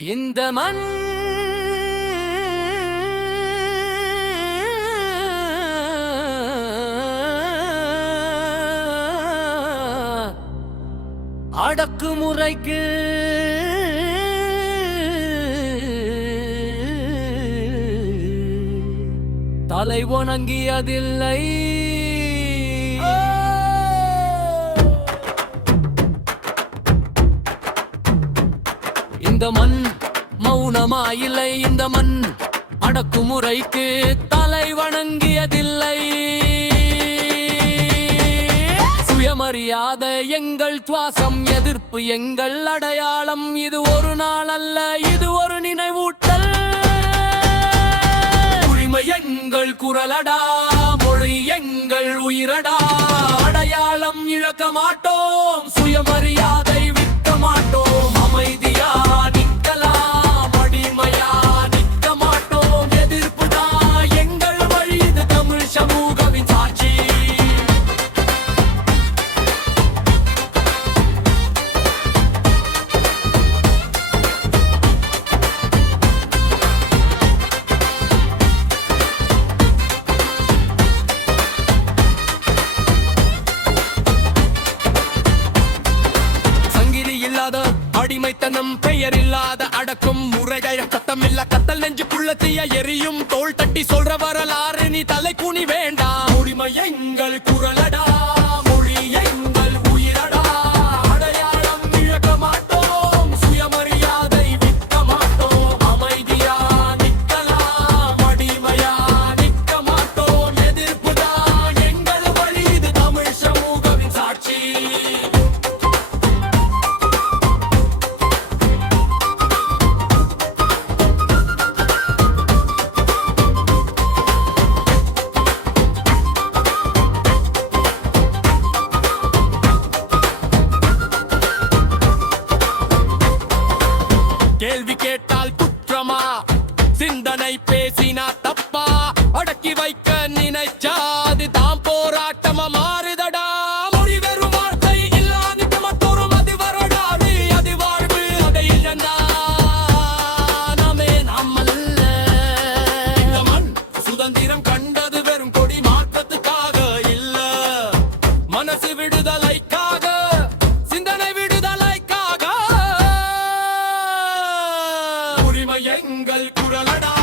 இந்த மண் அடக்குமுறைக்கு தலை வணங்கியதில்லை. இந்த மண் மௌனமாயில்லை, இந்த மண் அடக்குமுறைக்கு தலை வணங்கியதில்லை. சுயமரியாதை எங்கள் துவாசம், எதிர்ப்பு எங்கள் அடையாளம். இது ஒரு நாள் அல்ல, இது ஒரு நினைவூட்டல். உரிமை எங்கள் குரலடா, மொழி எங்கள் உயிரடா. அடையாளம் இழக்க மாட்டோம், சுயமரியாதை விற்க மாட்டோம். அமைதியா நிற்கலாம், அடிமையா நிற்க மாட்டோம். எதிர்ப்புடா எங்கள் வழி, இது தமிழ் சமூகவின் சாட்சி. அடிமைத்தனம், பெயர் இல்லாத அடக்கும் முறைகள், சத்தமில்ல கத்தல் நெஞ்சுக்குள்ள தீய எரியும். தோள் தட்டி சொல்ற வரலாறு நீ தலை குனி வேண்டாம். உரிமை எங்கள் குரலடா, மொழி எங்கள் உயிரடா. அடையாளம் இழக்க மாட்டோம், சுயமரியாதை விற்க மாட்டோம். அமைதியா நிற்கலாம், அடிமையா நிற்க மாட்டோம். எதிர்ப்புதான் எங்கள் வழி, இது தமிழ் சமூகவின் சாட்சி. கேள்வி கேட்டால் குற்றமா, சிந்தனை பேசினா தப்பா. அடக்கி வைக்க நினைச்சாது தாம் போராட்டமா மாறுதடா. மொழி வெறும் வார்த்தை இல்லாது மற்றொரு மதி வரடாது. அது வாழ்வு, அதை இழந்தானமே நம்மல்ல. இந்த மண் சுதந்திரம் கண்டது வெறும் கொடி மாற்றத்துக்காக இல்ல, மனசு விடுதலைக்காக, சிந்தனை விடுதலைக்காக. உரிமை எங்கள் குரலடா,